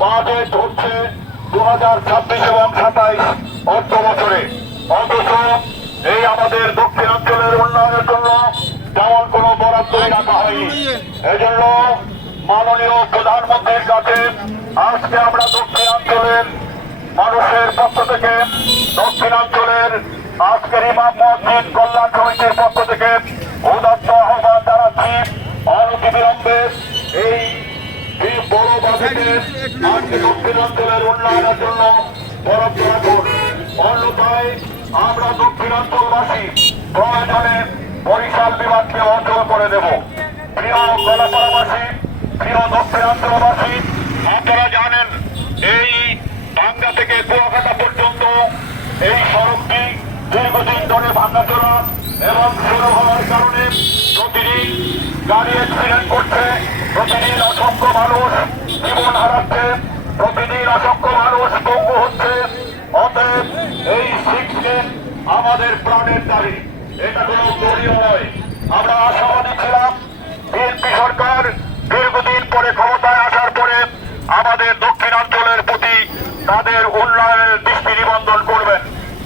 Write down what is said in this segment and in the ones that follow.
Budget হচ্ছে 2026 এবং 27 অর্থ বছরে, অথচ এই আমাদের দক্ষিণাঞ্চলের উন্নয়নের জন্য তেমন কোনো বরাদ্দ রাখা হয়নি। এজন্য মাননীয় প্রধানমন্ত্রীর কাছে আজকে আমরা দক্ষিণাঞ্চলের মানুষের পক্ষ থেকে, দক্ষিণাঞ্চলের আজকের ইমাম মসজিদ কল্যাণ সমিতির পক্ষ থেকে উদাত্ত আহ্বান জানাচ্ছি, অনতিবিলম্বে এই বড় বাজেটের আজকে দক্ষিণাঞ্চলের উন্নয়নের জন্য বরাদ্দ রাখুন। অন্যথায় আমরা দক্ষিণাঞ্চলবাসী প্রয়োজনে বরিশাল বিভাগকে অচল করে দেব। প্রিয় গলাপাড়াবাসী, প্রিয় দক্ষিণাঞ্চলবাসী, আপনারা জানেন এই ভাঙ্গা থেকে কুয়াকাটা পর্যন্ত এই সড়কটি দীর্ঘদিন ধরে ভাঙ্গাচোরা এবং শুরু হওয়ার কারণে প্রতিদিন গাড়ি অ্যাক্সিডেন্ট করছে, প্রতিদিন অসংখ্য মানুষ জীবন হারাচ্ছে, প্রতিদিন অসংখ্য মানুষ পঙ্গু হচ্ছে। অতএব এই 6 লেন আমাদের প্রাণের দাবি, এটা কোনো দলীয় নয়। আমরা আশাবাদী ছিলাম বিএনপি সরকার দীর্ঘদিন পরে ক্ষমতায় আসার পরে আমাদের দক্ষিণাঞ্চলের প্রতি তাদের উন্নয়নের দৃষ্টি নিবন্ধন করবেন,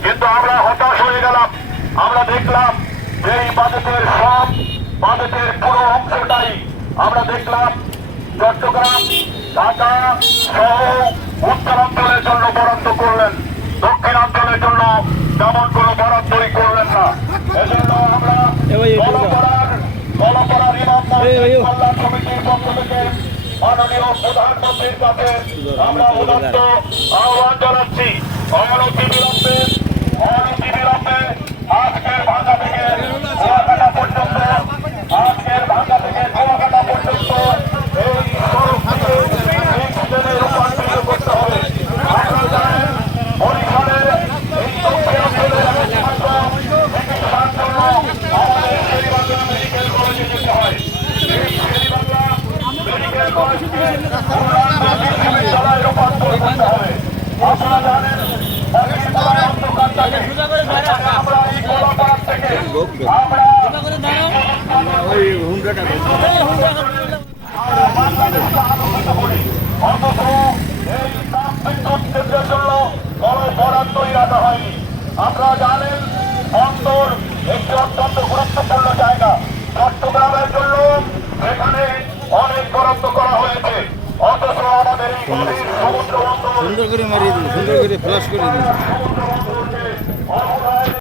কিন্তু আমরা হতাশ হয়ে গেলাম। আমরা দেখলাম যে এই বাজেটের পুরো অংশটাই আমরা দেখলাম চট্টগ্রাম, ঢাকা সহ উত্তরাঞ্চলের জন্য বরাদ্দ করলেন, দক্ষিণাঞ্চলের জন্য তেমন কোনো বরাদ্দই করলেন না। এজন্য আমরা গলাপাড়ার ইমাম মসজিদ কল্যাণ সমিতির পক্ষ থেকে মাননীয় প্রধানমন্ত্রীর কাছে আমরা উদাত্ত আহ্বান জানাচ্ছি, অনতিবিলম্বে আজকের ভাঙ্গা থেকে কুয়াকাটা পর্যন্ত এই সড়কটিকে রূপান্তরিত করতে হবে। আপনারা জানেন বরিশালের এই দক্ষিণাঞ্চলের চিকিৎসার জন্য আমাদের শেরেবাংলা মেডিকেল কলেজে যেতে হয়। এই শেরেবাংলা মেডিকেল কলেজকে বিশ্ববিদ্যালয়ে রূপান্তর করতে হবে। আপনারা জানেন আমরা এই কলাপাড়ার থেকে আমরা বাংলাদেশকে আলোকিত করি, অথচ এই তাপবিদ্যুৎ কেন্দ্রের জন্য কোনো বরাদ্দই রাখা হয়নি। আপনারা জানেন বন্দর একটি অত্যন্ত গুরুত্বপূর্ণ জায়গা, চট্টগ্রামের জন্য এখানে অনেক বরাদ্দ করা হয়েছে, অথচ আমাদের এই গভীর সমুদ্র বন্দর